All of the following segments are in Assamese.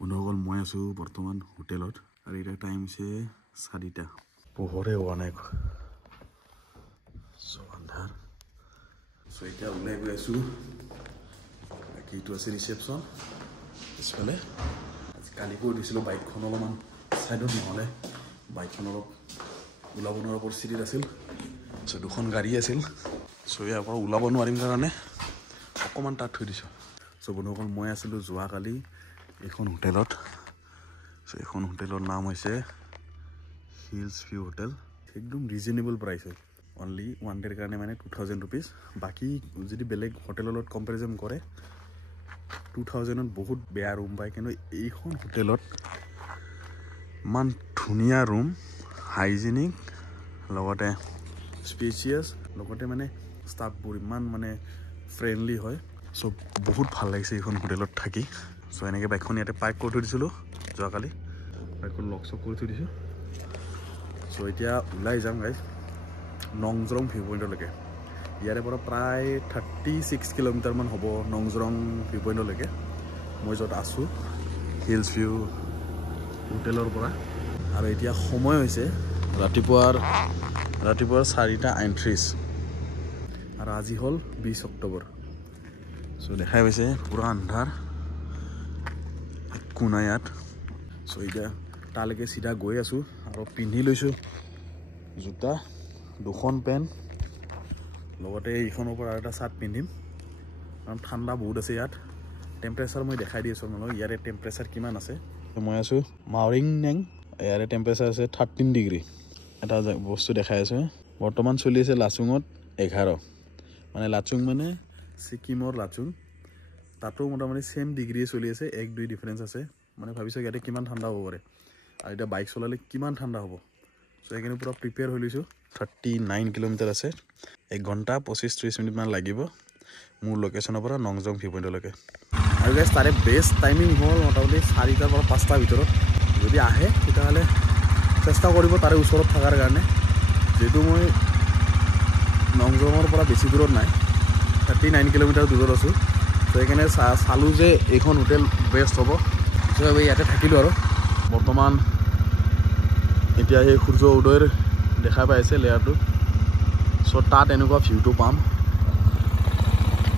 বন্ধুসকল মই আছোঁ বৰ্তমান হোটেলত আৰু এটা টাইম হৈছে 4টা পোহৰে হোৱা নাই আন্ধাৰ এতিয়া ওলাই গৈ আছোঁ বাকী এইটো আছে ৰিচেপশ্যন পিছফালে আজি কালি কৈ দিছিলোঁ বাইকখন অলপমান ছাইডত নহ'লে বাইকখন অলপ ওলাব নোৱাৰা পৰিস্থিতিত আছিল দুখন গাড়ী আছিল ইয়াৰ পৰা ওলাব নোৱাৰিম কাৰণে অকণমান তাত থৈ দিছোঁ বন্ধুসকল মই আছিলোঁ যোৱাকালি এইখন হোটেলত এইখন হোটেলৰ নাম হৈছে হিলছ ভিউ হোটেল একদম ৰিজনেবল প্ৰাইচ হয় অনলি 1 ডেৰ কাৰণে মানে 2000 रुपीस বাকি যদি বেলেগ হোটেলৰ লগত কম্পেৰিজন কৰে 2000ত বহুত বেয়া ৰুম পায় কিন্তু এইখন হোটেলত মান ধুনীয়া ৰুম হাইজেনিক লগতে স্পেচিয়াছ লগতে মানে ষ্টাফবোৰ ইমান মানে ফ্ৰেণ্ডলি হয় বহুত ভাল লাগিছে এইখন হোটেলত থাকি এনেকৈ বাইকখন ইয়াতে পাৰ্ক কৰি থৈ দিছিলোঁ যোৱাকালি বাইকখন লক চক কৰি থৈ দিছোঁ এতিয়া ওলাই যাম গাইজ নংজৰং ভিউ পইণ্টলৈকে ইয়াৰে পৰা প্ৰায় 36 কিলোমিটাৰমান হ'ব নংজৰং ভিউ পইণ্টলৈকে মই য'ত আছোঁ হিলছ ভিউ হোটেলৰ পৰা আৰু এতিয়া সময় হৈছে ৰাতিপুৱাৰ 4:38 আৰু আজি হ'ল 20 অক্টোবৰ দেখাই পাইছে পুৰা আন্ধাৰ একো নাই ইয়াত এতিয়া তালৈকে চিধা গৈ আছোঁ আৰু পিন্ধি লৈছোঁ জোতা 2খন পেণ্ট লগতে এইখনৰ পৰা এটা চাৰ্ট পিন্ধিম কাৰণ ঠাণ্ডা বহুত আছে ইয়াত টেম্পাৰেচাৰ মই দেখাই দি আছোঁ আপোনালোকক ইয়াৰে টেম্পাৰেচাৰ কিমান আছে মই আছোঁ মাউৰিংনেং ইয়াৰে টেম্পাৰেচাৰ আছে 13 ডিগ্ৰী এটা বস্তু দেখাই আছোঁ বৰ্তমান চলি আছে লাচুঙত 11 মানে লাচুং মানে ছিকিমৰ লাচুং তাতো মোটামুটি সেম ডিগ্ৰী চলি আছে 1-2 ডিফাৰেঞ্চ আছে মানে ভাবিছোঁ ইয়াতে কিমান ঠাণ্ডা হ'ব পাৰে আৰু এতিয়া বাইক চলালে কিমান ঠাণ্ডা হ'ব সেইকাৰণে পুৰা প্ৰিপেয়াৰ হৈ লৈছোঁ 39 কিলোমিটাৰ আছে 1 ঘণ্টা 25-30 মিনিটমান লাগিব মোৰ লোকেশ্যনৰ পৰা নংজং ভিউ পইণ্টলৈকে আৰু গাইজ তাৰে বেষ্ট টাইমিং হ'ল মোটামুটি 4টাৰ পৰা 5টাৰ ভিতৰত যদি আহে তেতিয়াহ'লে চেষ্টা কৰিব তাৰে ওচৰত থকাৰ কাৰণে যিহেতু মই নংজঙৰ পৰা বেছি দূৰত নাই 39 কিলোমিটাৰ দূৰত আছোঁ সেইকাৰণে চালোঁ যে এইখন হোটেল বেষ্ট হ'ব ইয়াতে থাকিলোঁ আৰু বৰ্তমান এতিয়া সেই সূৰ্য উদয়ৰ দেখা পাই আছে লেয়াৰটো তাত এনেকুৱা ভিউটো পাম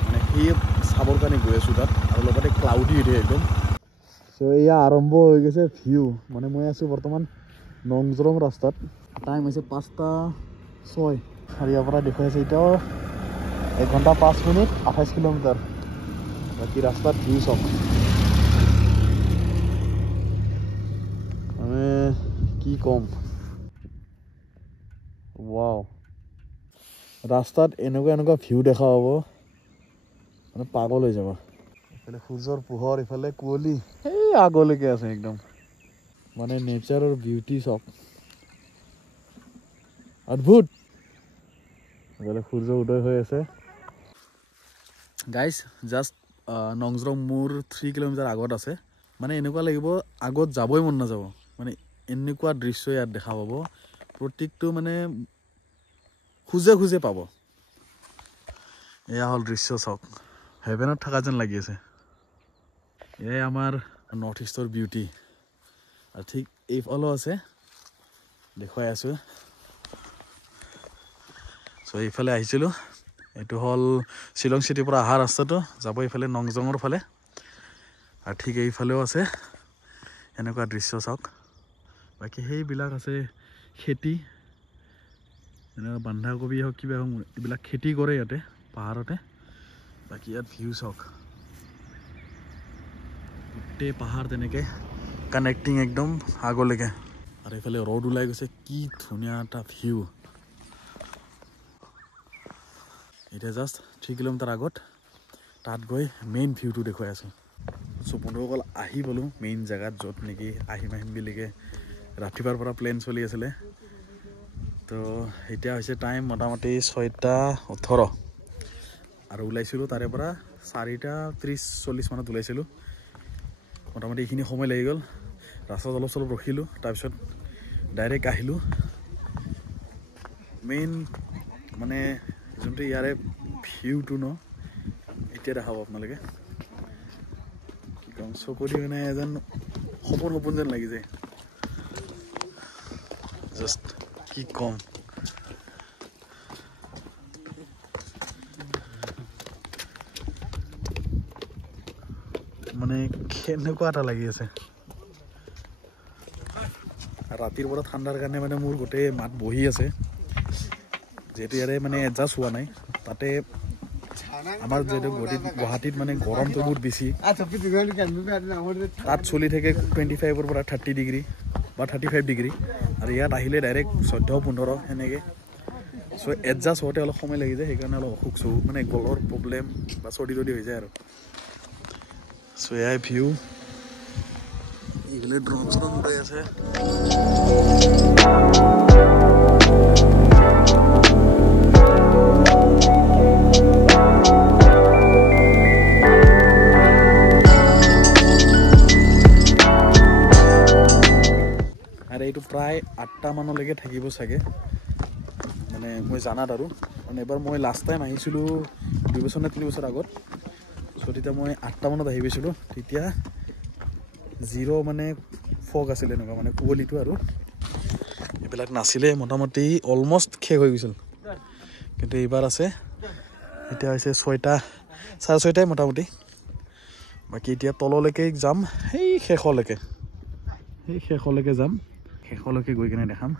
মানে সেই চাবৰ কাৰণে গৈ আছোঁ তাত আৰু লগতে ক্লাউডি হৈ থাকে একদম এয়া আৰম্ভ হৈ গৈছে ভিউ মানে মই আছোঁ বৰ্তমান নংজৰং ৰাস্তাত টাইম হৈছে 5:06 আৰু ইয়াৰ পৰা দেখুৱাইছে এতিয়াও 1 ঘণ্টা 5 মিনিট 28 কিলোমিটাৰ বাকী ৰাস্তাত ভিউ চাওক মানে কি ক'ম ৱাও ৰাস্তাত এনেকুৱা ভিউ দেখা পাব মানে পাগল হৈ যাব ইফালে সূৰ্যৰ পোহৰ ইফালে কুঁৱলী সেই আগলৈকে আছে একদম মানে নেচাৰৰ বিউটি চাওক অদ্ভুত ইফালে সূৰ্য উদয় হৈ আছে গাইজ জাষ্ট নংজৰং মোৰ 3 কিলোমিটাৰ আগত আছে মানে এনেকুৱা লাগিব আগত যাবই মন নাযাব মানে এনেকুৱা দৃশ্য ইয়াত দেখা পাব প্ৰত্যেকটো মানে খুজে খুজে পাব এয়া হ'ল দৃশ্য চাওক হেভেনত থকা যেন লাগি আছে এয়াই আমাৰ নৰ্থ ইষ্টৰ বিউটি আৰু ঠিক এইফালেও আছে দেখুৱাই আছোঁ এইফালে আহিছিলোঁ এইটো হ'ল শ্বিলং চিটিৰ পৰা অহা ৰাস্তাটো যাব এইফালে নংজঙৰ ফালে আৰু ঠিক এইফালেও আছে এনেকুৱা দৃশ্য চাওক বাকী সেইবিলাক আছে খেতি এনেকুৱা বন্ধাকবি হওক কিবা হওক এইবিলাক খেতি কৰে ইয়াতে পাহাৰতে বাকী ইয়াত ভিউ চাওক গোটেই পাহাৰ তেনেকৈ কানেক্টিং একদম আগলৈকে আৰু এইফালে ৰ'দ ওলাই গৈছে কি ধুনীয়া এটা ভিউ এতিয়া জাষ্ট 3 কিলোমিটাৰ আগত তাত গৈ মেইন ভিউটো দেখুৱাই আছোঁ বন্ধুসকল আহি পালোঁ মেইন জেগাত য'ত নেকি আহিম বুলিকে ৰাতিপুৱাৰ পৰা প্লেন চলি আছিলে তো এতিয়া হৈছে টাইম মোটামুটি 6:18 আৰু ওলাইছিলোঁ তাৰে পৰা 4:30-40 মানত ওলাইছিলোঁ মোটামুটি এইখিনি সময় লাগি গ'ল ৰাস্তাত অলপ চলপ ৰখিলোঁ তাৰপিছত ডাইৰেক্ট আহিলোঁ মেইন মানে যোনটো ইয়াৰে ভিউটো ন এতিয়া দেখাব আপোনালোকে কি ক'ম চকু দি মানে এজন সপোন সপোন যেন লাগি যায় জাষ্ট কি কম মানে কেনেকুৱা এটা লাগি আছে ৰাতিৰ পৰা ঠাণ্ডাৰ কাৰণে মানে মোৰ গোটেই মাত বহি আছে যেহেতু ইয়াৰে মানে এডজাষ্ট হোৱা নাই তাতে আমাৰ যেহেতু গুৱাহাটীত মানে গৰমটো বহুত বেছি তাত চলি থাকে 25ৰ পৰা 30 ডিগ্ৰী বা 35 ডিগ্ৰী আৰু ইয়াত আহিলে ডাইৰেক্ট 14-15 সেনেকৈ চ' এডজাষ্ট হওঁতে অলপ সময় লাগি যায় সেইকাৰণে অলপ অসুখ চৌ মানে গলৰ প্ৰব্লেম বা চৰ্দি তৰ্দি হৈ যায় আৰু চ' এয়াই ভিউ এইফালে ড্ৰ'ন চ্ৰ'ন উৰাই আছে আৰু এইটো প্ৰায় 8টা মানলৈকে থাকিব চাগে মানে মই জানাত আৰু মানে এবাৰ মই লাষ্ট টাইম আহিছিলোঁ 2 বছৰ নে 3 বছৰ আগত চ' তেতিয়া মই 8টা মানত আহি গৈছিলোঁ তেতিয়া জিৰ' মানে ফগ আছিলে এনেকুৱা মানে কুঁৱলীটো আৰু এইবিলাক নাছিলে মোটামুটি অলমষ্ট শেষ হৈ গৈছিল কিন্তু এইবাৰ আছে এতিয়া হৈছে 6টা 6:30 মোটামুটি বাকী এতিয়া তললৈকে যাম সেই শেষলৈকে যাম শেষলৈকে গৈ কিনে দেখাম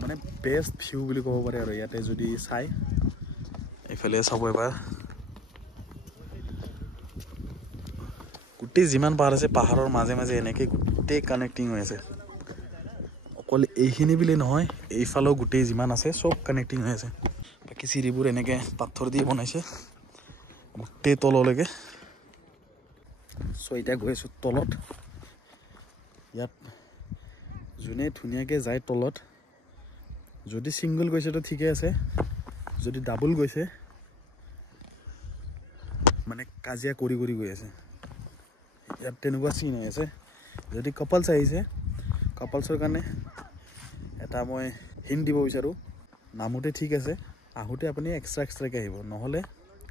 মানে বেষ্ট ভিউ বুলি ক'ব পাৰে আৰু ইয়াতে যদি চাই এইফালে চাব এবাৰ গোটেই যিমান পাহাৰ আছে পাহাৰৰ মাজে মাজে এনেকৈ গোটেই কানেক্টিং হৈ আছে অকল এইখিনি বুলি নহয় এইফালেও গোটেই যিমান আছে চব কানেক্টিং হৈ আছে বাকী চিৰিবোৰ এনেকৈ পাথৰ দি বনাইছে গোটেই তললৈকে চ' এতিয়া গৈ আছোঁ তলত ইয়াত যোনে ধুনীয়াকৈ যায় তলত যদি ছিংগল গৈছে তো ঠিকে আছে যদি ডাবল গৈছে মানে কাজিয়া কৰি কৰি গৈ আছে ইয়াত তেনেকুৱা চিন হৈ আছে যদি কাপলছ আহিছে কাপলছৰ কাৰণে এটা মই হিণ্ট দিব বিচাৰোঁ নামোতে ঠিক আছে আহোঁতে আপুনি এক্সট্ৰাকৈ আহিব নহ'লে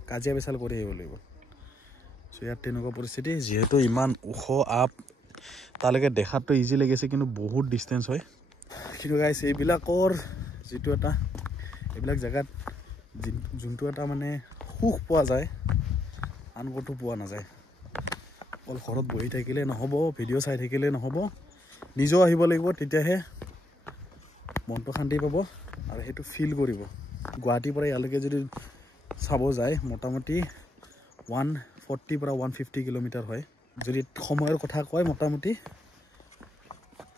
কাজিয়া পেচাল কৰি আহিব লাগিব চ' ইয়াত তেনেকুৱা পৰিস্থিতি যিহেতু ইমান ওখ আপ তালৈকে দেখাততো ইজি লাগিছে কিন্তু বহুত ডিষ্টেঞ্চ হয় কিন্তু গাইছ এইবিলাকৰ যিটো এটা এইবিলাক জেগাত যোনটো এটা মানে সুখ পোৱা যায় আন ক'তো পোৱা নাযায় অকল ঘৰত বহি থাকিলে নহ'ব ভিডিঅ' চাই থাকিলে নহ'ব নিজেও আহিব লাগিব তেতিয়াহে মনটো শান্তি পাব আৰু সেইটো ফিল কৰিব গুৱাহাটীৰ পৰা ইয়ালৈকে যদি চাব যায় মোটামুটি 140 পৰা 150 কিলোমিটাৰ হয় যদি সময়ৰ কথা কয় মোটামুটি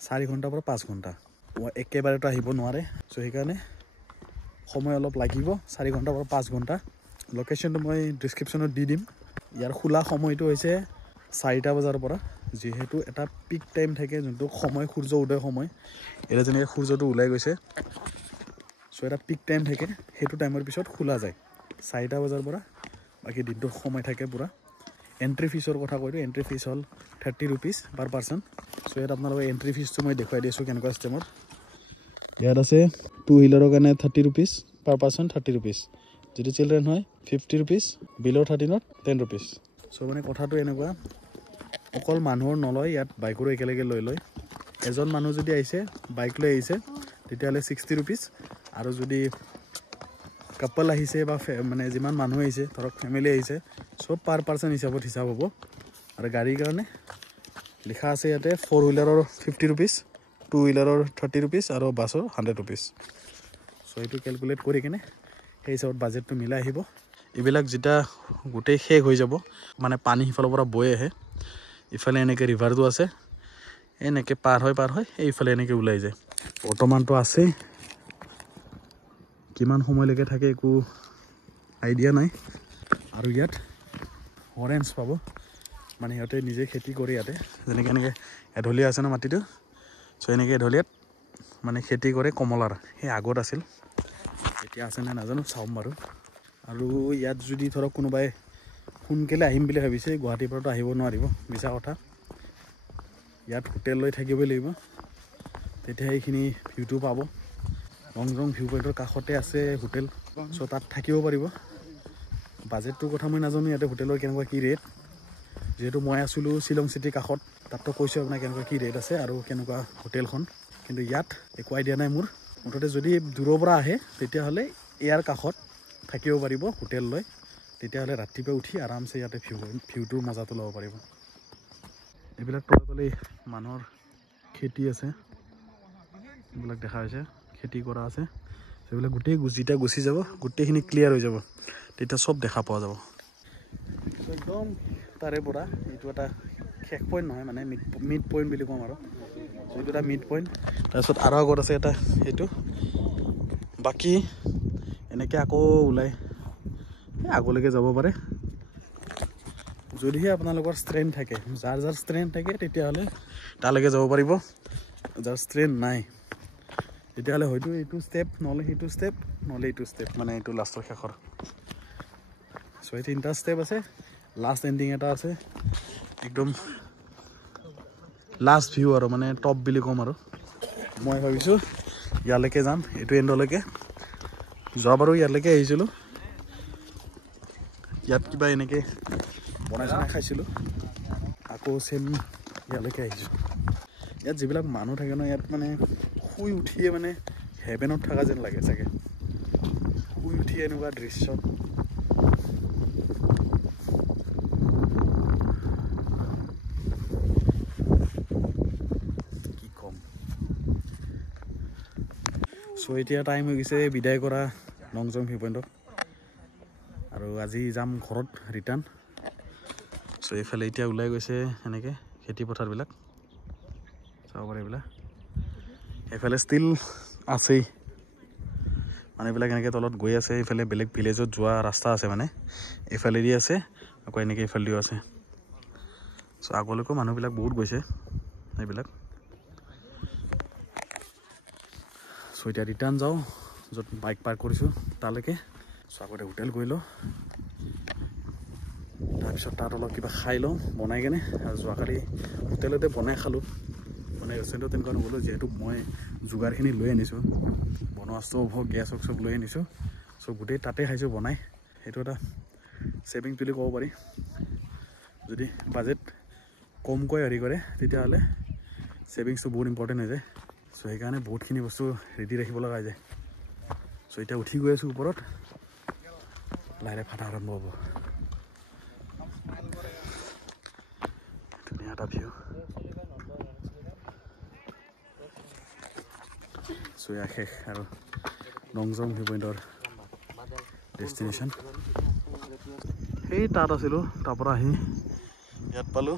4 ঘণ্টাৰ পৰা 5 ঘণ্টা একেবাৰেতো আহিব নোৱাৰে চ' সেইকাৰণে সময় অলপ লাগিব 4 ঘণ্টাৰ পৰা 5 ঘণ্টা লোকেশ্যনটো মই ডিছক্ৰিপশ্যনত দি দিম ইয়াৰ খোলা সময়টো হৈছে 4টা বজাৰ পৰা যিহেতু এটা পিক টাইম থাকে যোনটো সময় সূৰ্য উদয় সময় এতিয়া যেনেকৈ সূৰ্যটো ওলাই গৈছে চ' এটা পিক টাইম থাকে সেইটো টাইমৰ পিছত খোলা যায় 4টা বজাৰ পৰা বাকী দিনটোৰ সময় থাকে পূৰা এণ্ট্ৰি ফিজৰ কথা কৈছোঁ এণ্ট্ৰি ফিজ হ'ল 30 rupees পাৰ পাৰ্চন চ' ইয়াত আপোনালোকৰ এণ্ট্ৰি ফিজটো মই দেখুৱাই দিছোঁ কেনেকুৱা চিষ্টেমত ইয়াত আছে 2 হুইলাৰৰ কাৰণে 30 rupees পাৰ পাৰ্চন 30 rupees যদি চিলড্ৰেন হয় 50 rupees বিল' 13ত 10 rupees চ' মানে কথাটো এনেকুৱা অকল মানুহৰ নলয় ইয়াত বাইকৰো একেলগে লৈ লয় এজন মানুহ যদি আহিছে বাইক লৈ আহিছে তেতিয়াহ'লে 60 rupees আৰু যদি কাপল আহিছে বা মানে যিমান মানুহ আহিছে ধৰক ফেমিলি আহিছে চব পাৰ পাৰ্চন হিচাপত হিচাপ হ'ব আৰু গাড়ীৰ কাৰণে লিখা আছে ইয়াতে 4 হুইলাৰৰ 50 rupees 2 হুইলাৰৰ 30 rupees আৰু বাছৰ 100 rupees চ' এইটো কেলকুলেট কৰি কিনে সেই হিচাপত বাজেটটো মিলাই আহিব এইবিলাক যেতিয়া গোটেই শেষ হৈ যাব মানে পানী সিফালৰ পৰা বৈ আহে ইফালে এনেকৈ ৰিভাৰটো আছে এনেকৈ পাৰ হয় এইফালে এনেকৈ ওলাই যায় বৰ্তমানটো আছে কিমান সময়লৈকে থাকে একো আইডিয়া নাই আৰু ইয়াত অৰেঞ্জ পাব মানে সিহঁতে নিজে খেতি কৰি ইয়াতে যেনেকৈ এনেকৈ এঢলীয়া আছে ন মাটিটো চ' এনেকৈ এঢলীয়াত মানে খেতি কৰে কমলাৰ সেই আগত আছিল এতিয়া আছে নে নাজানো চাম বাৰু আৰু ইয়াত যদি ধৰক কোনোবাই সোনকালে আহিম বুলি ভাবিছে গুৱাহাটীৰ পৰাতো আহিব নোৱাৰিব মিছা কথা ইয়াত হোটেল লৈ থাকিবই লাগিব তেতিয়া এইখিনি ভিউটো পাব লং ভিউ পইণ্টৰ কাষতে আছে হোটেল চ' তাত থাকিব পাৰিব বাজেটটোৰ কথা মই নাজানো ইয়াতে হোটেলৰ কেনেকুৱা কি ৰেট যেহেতু মই আছিলোঁ শ্বিলং চিটিৰ কাষত তাততো কৈছোঁ আপোনাক কেনেকুৱা কি ৰেট আছে আৰু কেনেকুৱা হোটেলখন কিন্তু ইয়াত একো আইডিয়া নাই মোৰ মুঠতে যদি দূৰৰ পৰা আহে তেতিয়াহ'লে ইয়াৰ কাষত থাকিব পাৰিব হোটেল লৈ তেতিয়াহ'লে ৰাতিপুৱা উঠি আৰামছে ইয়াতে ভিউটোৰ মজাটো ল'ব পাৰিব এইবিলাক তলে মানুহৰ খেতি আছে এইবিলাক দেখা হৈছে খেতি কৰা আছে সেইবিলাক গোটেই যেতিয়া গুচি যাব গোটেইখিনি ক্লিয়াৰ হৈ যাব তেতিয়া সব দেখা পোৱা যাব একদম তাৰে পৰা এইটো এটা শেষ পইণ্ট নহয় মানে মিড পইণ্ট বুলি ক'ম আৰু এইটো এটা মিড পইণ্ট তাৰপিছত আৰু আগত আছে এটা এইটো বাকী এনেকৈ আকৌ ওলাই আগলৈকে যাব পাৰে যদিহে আপোনালোকৰ ষ্ট্ৰেন্থ থাকে যাৰ ষ্ট্ৰেন্থ থাকে তেতিয়াহ'লে তালৈকে যাব পাৰিব যাৰ ষ্ট্ৰেন্থ নাই তেতিয়াহ'লে হয়তো এইটো ষ্টেপ নহ'লে সেইটো ষ্টেপ নহ'লে এইটো ষ্টেপ মানে এইটো লাষ্টৰ শেষৰ চ' এই 3টা ষ্টেপ আছে লাষ্ট এণ্ডিং এটা আছে একদম লাষ্ট ভিউ আৰু মানে টপ বুলি ক'ম আৰু মই ভাবিছোঁ ইয়ালৈকে যাম এইটো এণ্ডলৈকে যোৱা বাৰু ইয়ালৈকে আহিছিলোঁ ইয়াত কিবা এনেকৈ বনাই খাইছিলোঁ আকৌ চেম ইয়ালৈকে আহিছোঁ ইয়াত যিবিলাক মানুহ থাকে ন ইয়াত মানে শুই উঠিয়ে মানে হেভেনত থকা যেন লাগে চাগে শুই উঠিয়ে এনেকুৱা দৃশ্যত কি ক'ম চ' এতিয়া টাইম হৈ গৈছে বিদায় কৰা লংজং ভিউ পইণ্টত আৰু আজি যাম ঘৰত ৰিটাৰ্ণ চ' এইফালে এতিয়া ওলাই গৈছে এনেকৈ খেতি পথাৰবিলাক চাব পাৰে এইবিলাক এইফালে ষ্টিল আছেই মানুহবিলাক এনেকৈ তলত গৈ আছে এইফালে বেলেগ ভিলেজত যোৱা ৰাস্তা আছে মানে এইফালেদি আছে আকৌ এনেকৈ এইফালেদিও আছে চ' আগলৈকো মানুহবিলাক বহুত গৈছে এইবিলাক চ' এতিয়া ৰিটাৰ্ণ যাওঁ য'ত বাইক পাৰ্ক কৰিছোঁ তালৈকে চ' আগতে হোটেল গৈ লওঁ তাৰপিছত তাত অলপ কিবা খাই লওঁ বনাই কেনে আৰু যোৱাকালি হোটেলতে বনাই খালোঁ মানে ৰেষ্টুৰেণ্টত তেনেকুৱা নগ'লোঁ যিহেতু মই যোগাৰখিনি লৈ আনিছোঁ বনোৱা ষ্টভ হওক গেছ হওক চব লৈ আনিছোঁ চ' গোটেই তাতে খাইছোঁ বনাই সেইটো এটা ছেভিংছ বুলি ক'ব পাৰি যদি বাজেট কমকৈ হেৰি কৰে তেতিয়াহ'লে ছেভিংছটো বহুত ইম্পৰ্টেণ্ট হৈ যায় চ' সেইকাৰণে বহুতখিনি বস্তু ৰেডি ৰাখিব লগা হৈ যায় চ' এতিয়া উঠি গৈ আছোঁ ওপৰত লাহেৰে ফাটা আৰম্ভ হ'ব ধুনীয়া এটা ভিউ চ' এয়া শেষ আৰু লংজং ভিউ পইণ্টৰ ডেষ্টিনেশ্যন সেই তাত আছিলোঁ তাৰ পৰা আহি ইয়াত পালোঁ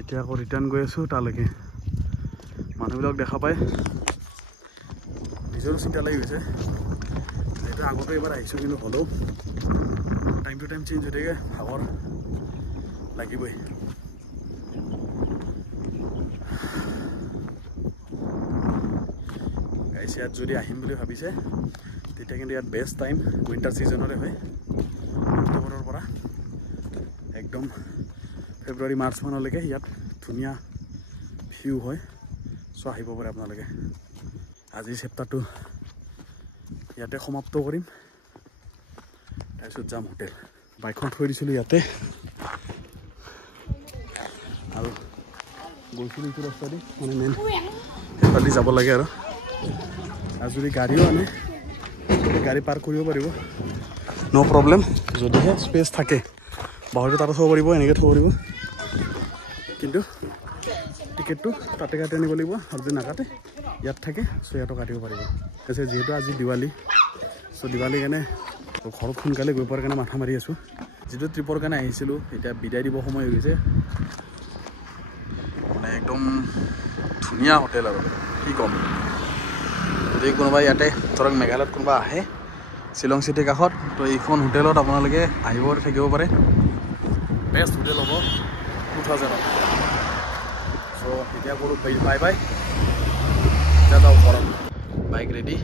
এতিয়া আকৌ ৰিটাৰ্ণ গৈ আছোঁ তালৈকে মানুহবিলাক দেখা পায় নিজৰো চিন্তা লাগি গৈছে যিহেতু আগতে এবাৰ আহিছোঁ কিন্তু হ'লেও টাইম টু টাইম চেঞ্জ হৈ থাকে ভাগৰ লাগিবই ইয়াত যদি আহিম বুলি ভাবিছে তেতিয়া কিন্তু ইয়াত বেষ্ট টাইম উইণ্টাৰ ছিজনৰে হয় অক্টোবৰৰ পৰা একদম ফেব্ৰুৱাৰী মাৰ্চ মানলৈকে ইয়াত ধুনীয়া ভিউ হয় চ' আহিব পাৰে আপোনালোকে আজি চেপ্টাৰটো ইয়াতে সমাপ্ত কৰিম তাৰপিছত যাম হোটেল বাইকখন থৈ দিছিলোঁ ইয়াতে আৰু গৈছিলোঁ এইটো ৰাস্তা দি মানে মেইন সেইফালে যাব লাগে আৰু যদি গাড়ীও আনে গাড়ী পাৰ্ক কৰিব পাৰিব ন' প্ৰব্লেম যদিহে স্পেচ থাকে বাহিৰতে তাতে থ'ব পাৰিব এনেকৈ থ'ব পাৰিব কিন্তু টিকেটটো তাতে কাটি আনিব লাগিব আৰু যদি নাকাটে ইয়াত থাকে চ' ইয়াতো কাটিব পাৰিব তাৰপিছত যিহেতু আজি দিৱালী চ' দিৱালীৰ কাৰণে ঘৰত সোনকালে গৈ পোৱাৰ কাৰণে মাথা মাৰি আছোঁ যিটো ট্ৰিপৰ কাৰণে আহিছিলোঁ এতিয়া বিদায় দিব সময় হৈ গৈছে মানে একদম ধুনীয়া হোটেল আৰু কি ক'ম যদি কোনোবাই ইয়াতে ধৰক মেঘালয়ত কোনোবা আহে শ্বিলং চিটিৰ কাষত তো এইখন হোটেলত আপোনালোকে আহিব থাকিব পাৰে বেষ্ট হোটেল হ'ব 2000 চ' এতিয়া কৰোঁ বাই বাই এতিয়া যাওঁ ঘৰত বাইক ৰেডি